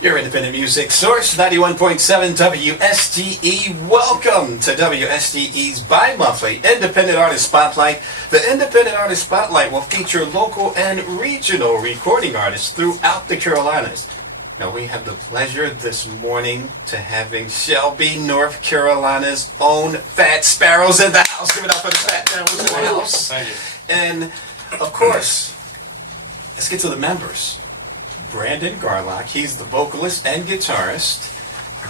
Your independent music source, 91.7 WSGE. Welcome to WSGE's bi-monthly Independent Artist Spotlight. The Independent Artist Spotlight will feature local and regional recording artists throughout the Carolinas. Now, we have the pleasure this morning to having Shelby, North Carolina's own Fat Sparrows in the house. Give it up for the Fat Sparrows in the house. Thank you. And, of course, let's get to the members. Brandon Garlock, he's the vocalist and guitarist.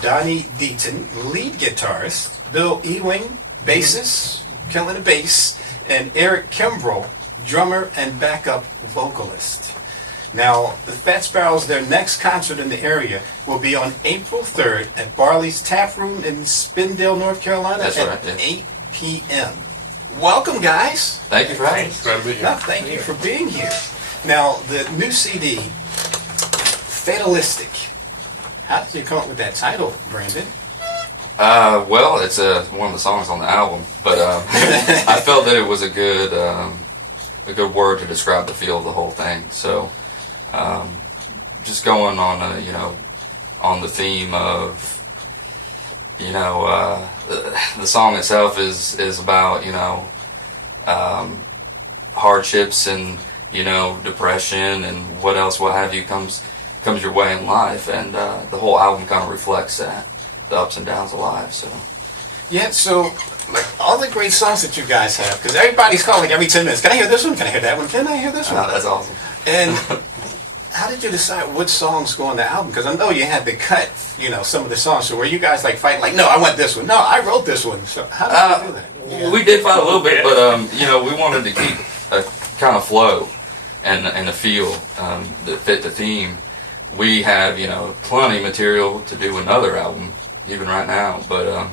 Donnie Deaton, lead guitarist. Bill Ewing, bassist, killing the bass. And Eric Kimbrell, drummer and backup vocalist. Now, the Fat Sparrows, their next concert in the area will be on April 3rd at Barley's Tap Room in Spindale, North Carolina at 8 p.m. Welcome, guys. Thank you for having us. Glad to be here. No, thank you for being here. Now, the new CD, Fatalistic. How did you come up with that title, Brandon? Well, it's one of the songs on the album, but I felt that it was a good word to describe the feel of the whole thing. So, just going on on the theme of the song itself is about hardships and depression and what have you comes your way in life, and the whole album kind of reflects that, the ups and downs of life. So yeah, so like all the great songs that you guys have, because everybody's calling every 10 minutes. Can I hear this one? Can I hear that one? Can I hear this one? that's awesome. And how did you decide what songs go on the album? Because I know you had to cut, some of the songs. So were you guys like fighting, like, no, I want this one. No, I wrote this one. So how did you do that? Yeah. We did fight a little bit, but we wanted to keep a kind of flow and a feel that fit the theme. We have, plenty of material to do another album, even right now. But,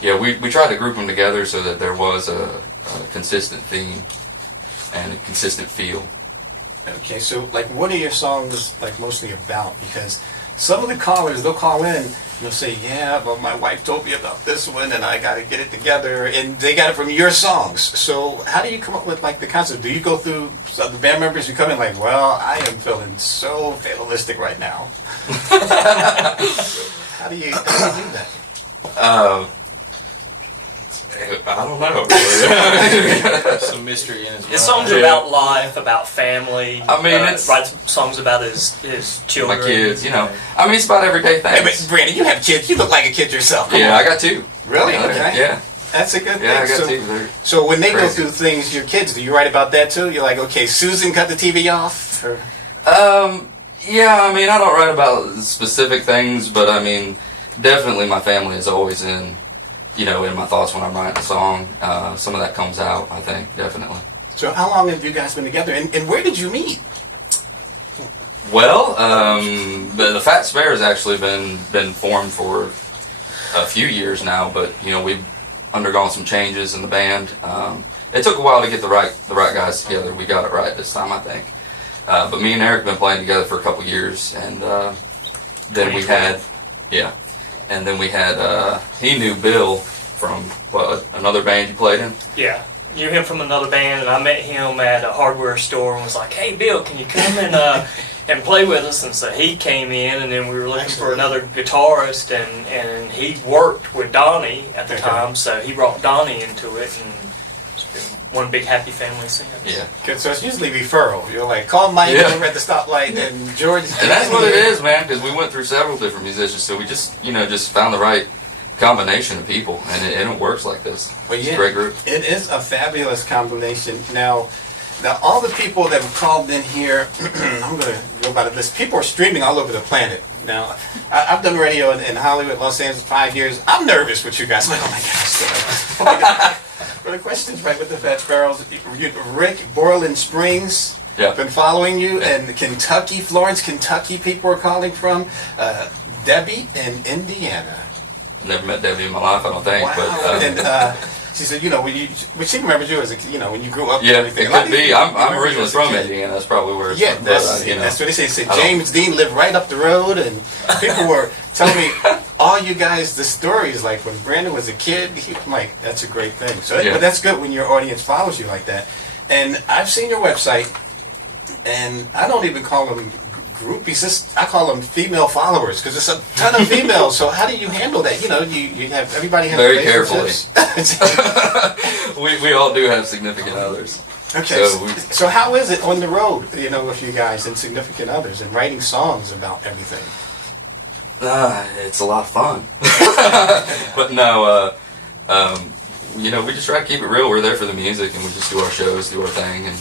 we tried to group them together so that there was a consistent theme and a consistent feel. Okay, so, like, what are your songs, like, mostly about? Because some of the callers, they'll call in, and they'll say, yeah, but my wife told me about this one, and I got to get it together, and they got it from your songs. So how do you come up with, like, the concept? Do you go through the band members? You come in like, well, I am feeling so fatalistic right now. How do you do that? I don't know. Some mystery in it. His songs are about life, about family. I mean, it's writes songs about his children. my kids. I mean, it's about everyday things. Hey, but Brandon, you have kids. You look like a kid yourself. Come Yeah, on. I got two. Really? Okay. Yeah. That's a good thing. Yeah, I got two. They're So when they go crazy. through things, your kids, do you write about that too? You're like, okay, Susan cut the TV off? Or? Yeah, I mean, I don't write about specific things, but I mean, definitely my family is always in my thoughts when I'm writing a song. Some of that comes out, I think, definitely. So how long have you guys been together, and where did you meet? Well, the Fat Sparrows actually been formed for a few years now, but we've undergone some changes in the band. It took a while to get the right guys together. We got it right this time, I think. But me and Eric have been playing together for a couple years, and then we had, he knew Bill from another band you played in. Yeah, knew him from another band, and I met him at a hardware store and was like, "Hey, Bill, can you come and play with us?" And so he came in, and then we were looking for another guitarist, and he worked with Donnie at the time, so he brought Donnie into it, and it's been one big happy family since. Yeah. Good. So it's usually referral. You're like, call Mike over at the stoplight, and George. And that's what it is, man, because we went through several different musicians, so we just found the right combination of people, and it works like this. Well, It's a great group. It is a fabulous combination. Now all the people that have called in here, I'm going to go by the list. People are streaming all over the planet. Now, I've done radio in Hollywood, Los Angeles, 5 years. I'm nervous with you guys. I'm like, oh my gosh. For the questions, right, with the Fat Sparrows, Rick, Borland Springs, been following you, and Kentucky, Florence, Kentucky, people are calling from. Debbie in Indiana. Never met Debbie in my life, I don't think. Wow. But, And she said, when she remembers you as when you grew up. yeah, and everything. it could be. I'm originally from Indiana. That's probably where it's Yeah, from. that's what they say. James Dean lived right up the road, and people were telling me all you guys the stories. Like when Brandon was a kid, I'm like, that's a great thing. So, but that's good when your audience follows you like that. And I've seen your website, and I don't even call them groupies. I call them female followers because there's a ton of females. So how do you handle that? You know, you have everybody has Very carefully. relationships. we all do have significant others. Okay, So so how is it on the road, you know, with you guys and significant others and writing songs about everything? It's a lot of fun. But no, you know, we just try to keep it real. We're there for the music, and we just do our shows, do our thing, and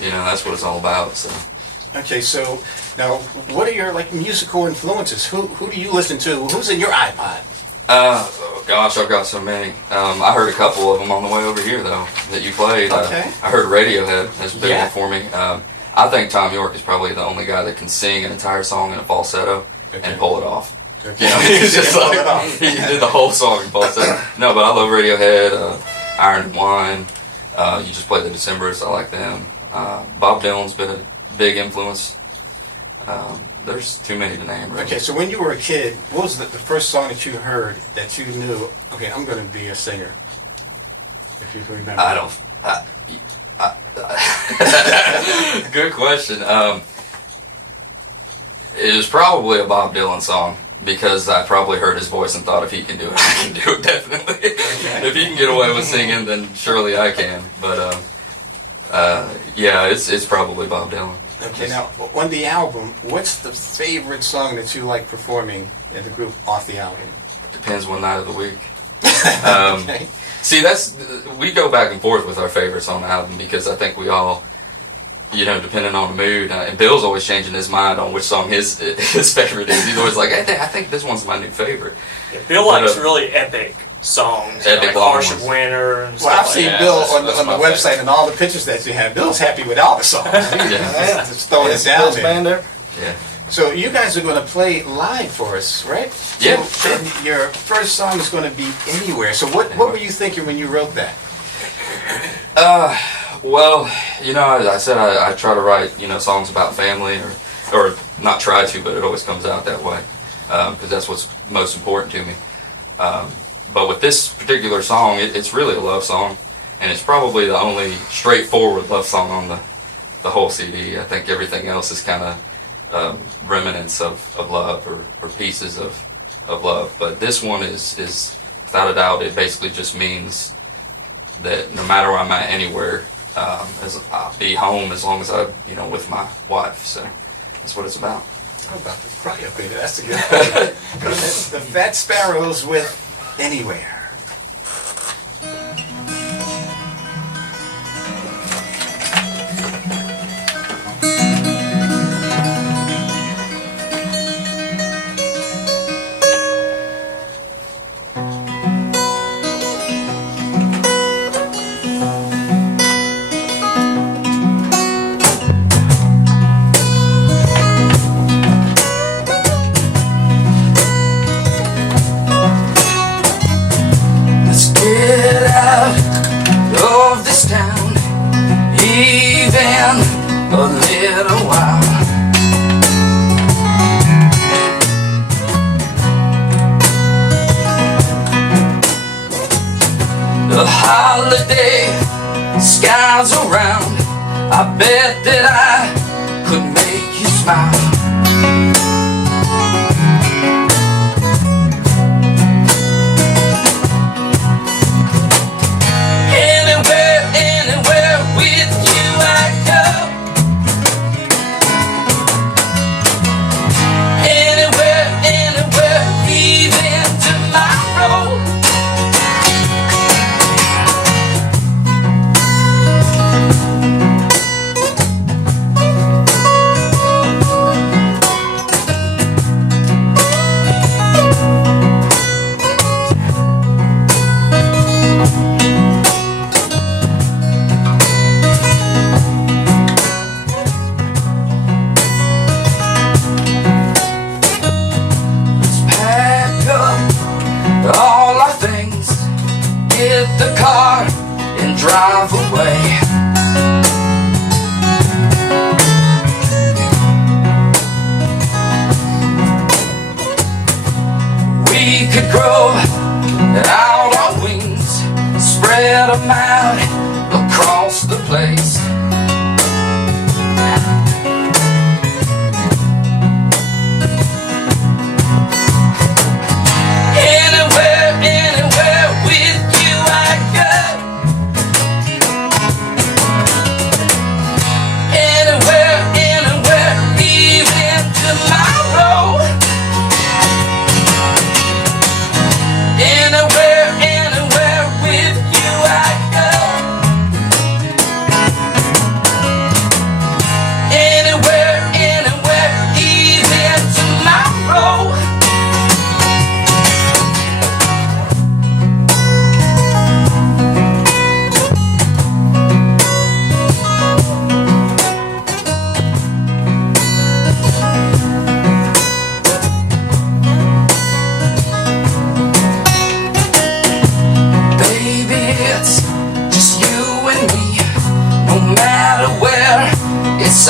you know, that's what it's all about. So. Okay, so now, what are your like musical influences? Who do you listen to? Who's in your iPod? Oh gosh, I've got so many. I heard a couple of them on the way over here, though, that you played. Okay. I heard Radiohead. That's a big Yeah. one for me. I think Tom York is probably the only guy that can sing an entire song in a falsetto Okay. and pull it off. Okay. You know, he's just Pull like, it off. he did the whole song in falsetto. No, but I love Radiohead, Iron and Wine. You just played the Decemberists. I like them. Bob Dylan's been a big influence. There's too many to name, really. Okay, so when you were a kid, what was the first song that you heard that you knew, okay, I'm going to be a singer? If you can remember. I don't. Good question. It was probably a Bob Dylan song because I probably heard his voice and thought if he can do it, I can do it definitely. If he can get away with singing, then surely I can. But yeah, it's probably Bob Dylan. Okay, now, on the album, what's the favorite song that you like performing in the group off the album? Depends one night of the week. Okay. See, we go back and forth with our favorites on the album because I think we all, you know, depending on the mood. And Bill's always changing his mind on which song his favorite is. He's always like, I think this one's my new favorite. Yeah, Bill likes really epic songs, Epic like long Harsh of ones. Winter and Well, stuff I've like seen that. Bill that's on the my website and all the pictures that you have. Bill's happy with all the songs. Yeah. Just throwing it down Best there. band ever. Yeah. So you guys are going to play live for us, right? Yeah, So, sure. and your first song is going to be Anywhere. So what were you thinking when you wrote that? Well, you know, I said I try to write, you know, songs about family, or not try to, but it always comes out that way, because that's what's most important to me. But with this particular song, it's really a love song, and it's probably the only straightforward love song on the whole CD. I think everything else is kind of remnants of love or pieces of love. But this one is without a doubt, it basically just means that no matter where I'm at anywhere, I'll be home as long as I'm, you know, with my wife. So that's what it's about. I'm about to cry up here. That's a good one. The Fat Sparrows with Anywhere. Let's get out of this town, even a little while. The holiday skies around, I bet that I could make you smile. Anywhere with you I go. Anywhere, even tomorrow. Let's pack up all our things, get the car and drive away. We could grow out our wings, spread them out across the place.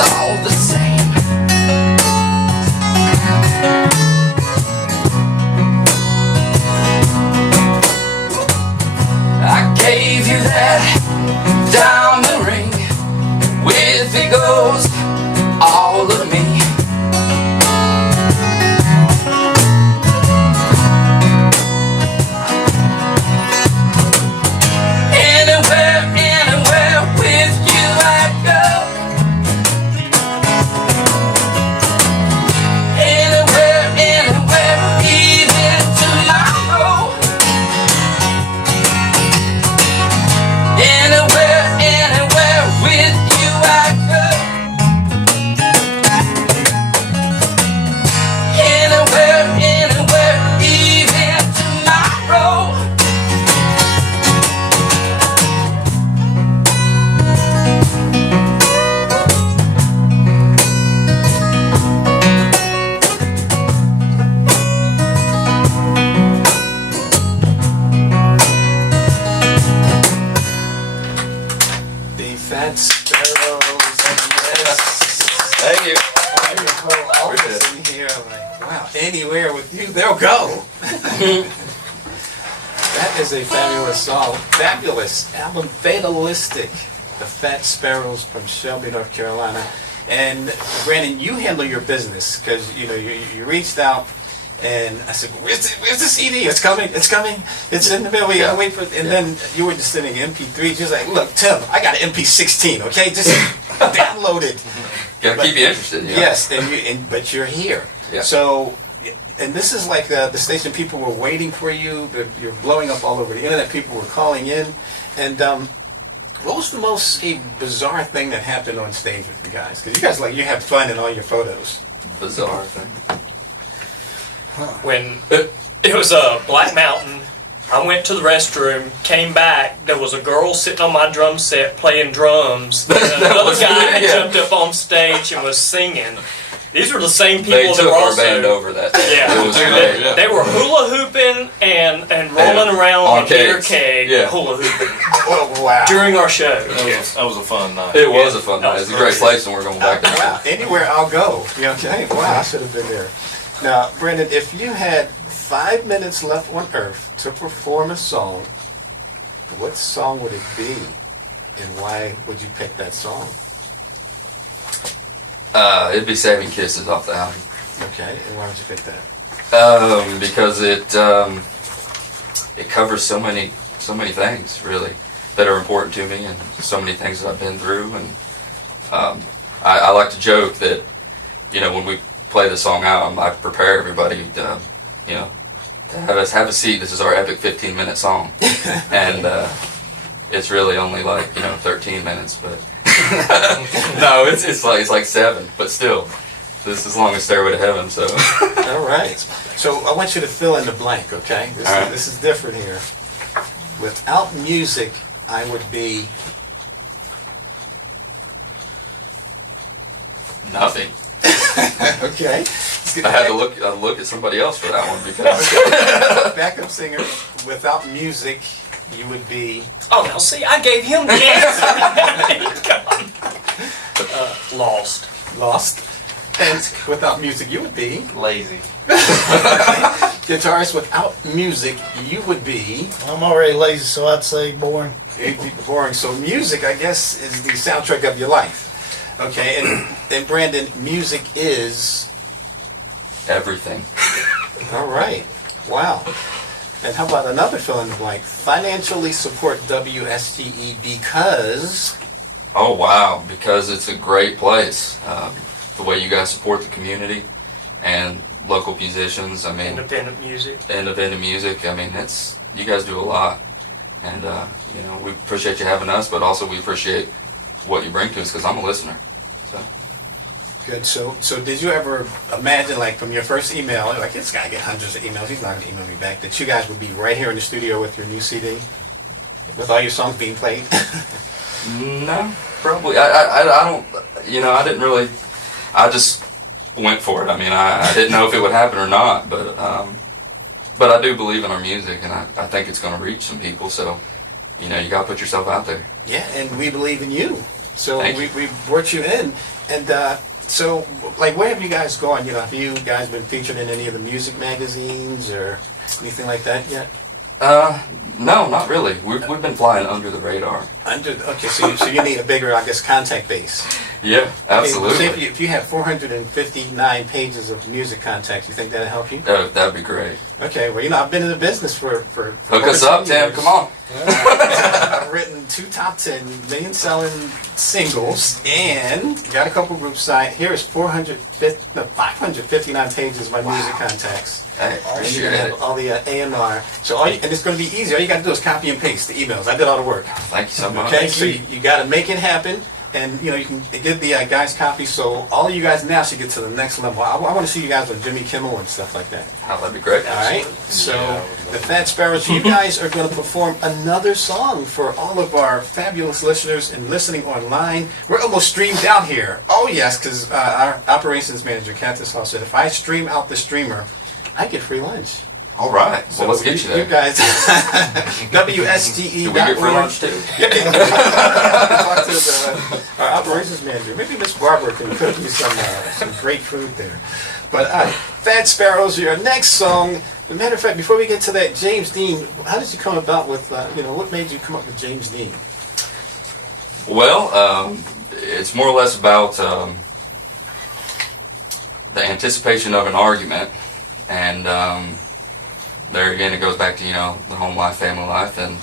all the same. I gave you that diamond ring. With it goes all of me. Anywhere, anywhere with you I'd go. Anywhere, anywhere, even tomorrow. Anywhere, anywhere with you I'd go. Anywhere, anywhere, even tomorrow. The Fat Sparrows. Thank you. All of us in here, I'm like, wow, anywhere with you, they'll go. That is a fabulous song. Fabulous album, Fatalistic. The Fat Sparrows from Shelby, North Carolina. And Brandon, you handle your business because you reached out. And I said, where's the CD? It's coming, it's in the middle, we gotta wait for it. And then you were just sending MP3, she was like, look, Tim, I got an MP16, okay? Just download it. Gotta keep you interested, you know? Yes, but you're here. Yeah. So, and this is like the station, people were waiting for you, you're blowing up all over the internet, people were calling in. And what was the most bizarre thing that happened on stage with you guys? Because you guys, you have fun in all your photos. Bizarre thing. When it was Black Mountain, I went to the restroom, came back, there was a girl sitting on my drum set playing drums, and another guy jumped up on stage and was singing. These were the same people They that took were our also... band over that day. Yeah. It was great. Yeah. They were hula hooping and rolling around on on a beer kegs. keg Yeah. hula hooping Oh, wow. during our show. That was a fun night. It was a fun That night. was It's a great perfect. place, and we're going back there. Wow, anywhere I'll go. Okay, wow, I should have been there. Now, Brandon, if you had 5 minutes left on Earth to perform a song, what song would it be, and why would you pick that song? It'd be Saving Kisses off the album. Okay, and why would you pick that? Because it covers so many things really that are important to me, and so many things that I've been through. And I like to joke that when we play the song out, I prepare everybody to have a seat. This is our epic 15-minute song, and it's really only 13 minutes, but no, it's like 7, but still. This is long as Stairway to Heaven, so. All right. So I want you to fill in the blank, okay? All right. This is different here. Without music, I would be... Nothing. Okay. I had to look at somebody else for that one because. Backup singer. Without music, you would be... Oh, now see, I gave him the answer. Lost. Lost. And without music, you would be... Lazy. Guitarist, without music, you would be... I'm already lazy, so I'd say boring. Boring. So music, I guess, is the soundtrack of your life. Okay, and Brandon, music is... Everything. All right. Wow. And how about another fill in the blank? Financially support WSGE because... Oh, wow, because it's a great place. The way you guys support the community and local musicians, I mean... Independent music. Independent music, I mean, you guys do a lot. And, we appreciate you having us, but also we appreciate what you bring to us because I'm a listener. So. Good. So did you ever imagine, from your first email, this guy get hundreds of emails, he's not going to email me back, that you guys would be right here in the studio with your new CD? With all your songs being played? No, probably. I don't, I didn't really, I just went for it. I mean, I didn't know if it would happen or not, but I do believe in our music, and I think it's going to reach some people, so, you got to put yourself out there. Yeah, and we believe in you. So Thank we brought you in, and so like, where have you guys gone? You know, have you guys been featured in any of the music magazines or anything like that yet? No, not really. We've been flying under the radar. Okay, so you need a bigger, I guess, contact base. Yeah, absolutely. Okay, if you have 459 pages of music contacts, you think that'll help you? That'd be great. Okay, well, you know, I've been in the business for Hook over us up, 10 years. Tim. Come on. I've written 2 top 10 million selling singles and got a couple groups signed. Here is 559 pages of my music contacts. Hey, And you appreciate can it. have all the AMR. So and it's going to be easy. All you got to do is copy and paste the emails. I did all the work. Thank you so much. Okay, so you got to make it happen. And, you know, you can give the guys copies, so all of you guys now should get to the next level. I want to see you guys with Jimmy Kimmel and stuff like that. Oh, that'd be great. All right? So, the Fat Sparrows, you guys are going to perform another song for all of our fabulous listeners and listening online. We're almost streamed out here. Oh, yes, because our operations manager, Candace Hall, said if I stream out the streamer, I get free lunch. All right. Well, So let's get you there. You guys, WSGE. Do we get free lunch too? Talk to our operations manager. Maybe Miss Barbara can cook you some great food there. But Fat Sparrows, your next song. As a matter of fact, before we get to that, James Dean, how did you come about with, what made you come up with James Dean? Well, it's more or less about the anticipation of an argument, and there again, it goes back to, the home life, family life, and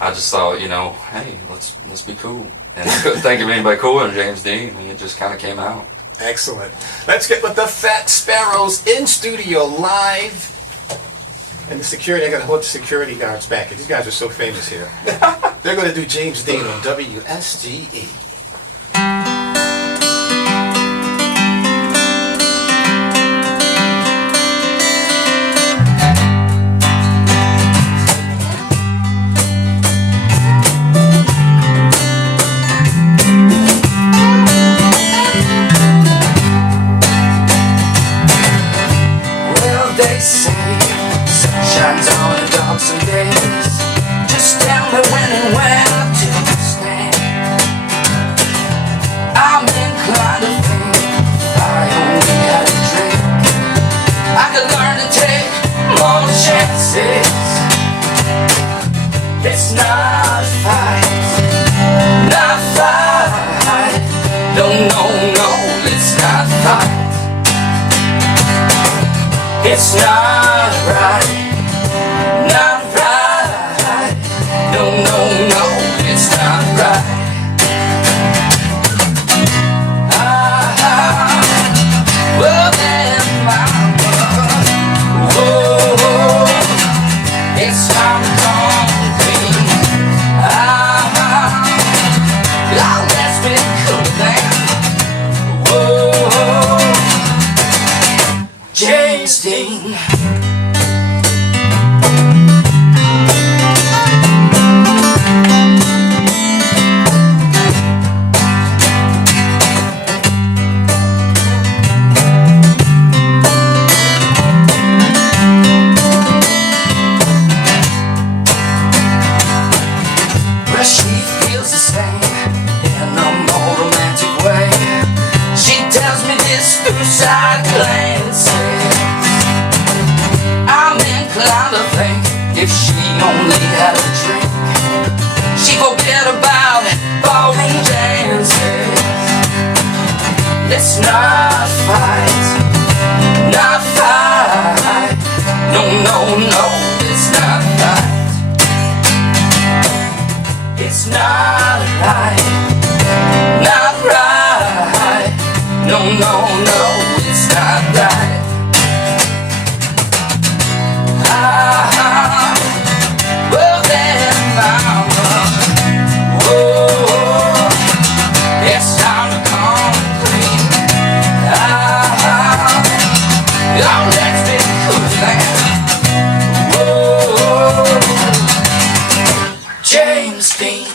I just thought, hey, let's be cool. And I couldn't think of anybody cooler than James Dean, and it just kind of came out. Excellent. Let's get with the Fat Sparrows in studio live. And the security, I got to hold the security guards back. These guys are so famous here. They're going to do James Dean on WSGE. They say sun shines on the dark some days. Just tell me when and where to stand. I'm inclined to think if I only had a drink, I could learn to take more chances. It's not a fight, not a fight. No, it's not a fight. It's not right, not right. No, it's not right. Well then, mama, whoa, it's time to come clean. Let's be cool then. Whoa, James Dean. Well, she feels the same in a more romantic way. She tells me this through side glances. I'm inclined to think if she only had a drink, she'd forget about ballroom dances. Let's not fight, not fight. No, it's not right. It's not right, not right. No, it's not right. Well then, mama, whoa, it's time to come clean. Let's be cool then. Whoa, James Dean.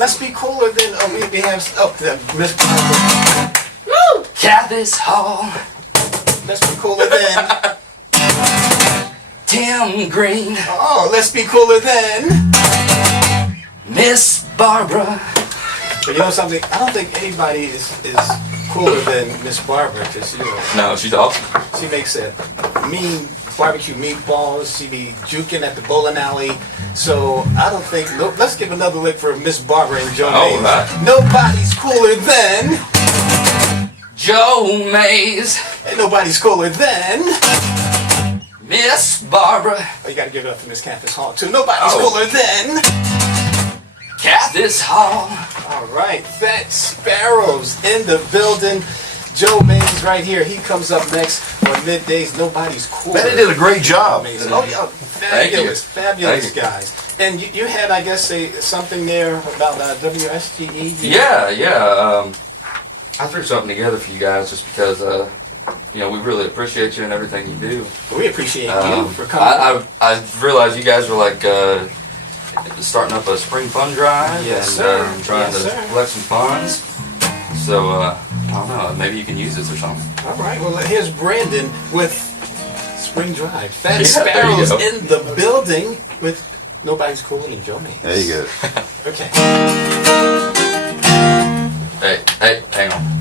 let's be cooler than we have. Miss Cathis Hall, let's be cooler than. Tim Green, Oh, let's be cooler than. Miss Barbara. But you know something? I don't think anybody is cooler than Miss Barbara because No, she's awesome. she makes a mean barbecue meatballs. She be juking at the bowling alley. So I don't think. No, let's give another lick for Miss Barbara and Joe All Mays. right. Nobody's cooler than. Joe Mays, And nobody's cooler than. Miss Barbara, Oh, you got to give it up to Miss Cathis Hall too. Nobody's Oh. cooler than. Cathis Hall. All right, Fat Sparrows in the building. Joe Mays right here. He comes up next on middays. Nobody's cooler. Betty did a great job. Amazing. Oh, yeah, fabulous, fabulous Thank you. guys. And you had, I guess, something there about WSGE. Yeah. I threw something together for you guys just because, we really appreciate you and everything you do. We appreciate you for coming. I realized you guys were like starting up a spring fund drive Yes, and sir. trying Yes, to sir. collect some funds. So I don't know, maybe you can use this or something. All right. Well, here's Brandon with Spring Drive. Fat Yeah, there you Sparrows go. in the building with Nobody's Cooler than Joe Mays. There you go. Okay. Hey, hang on.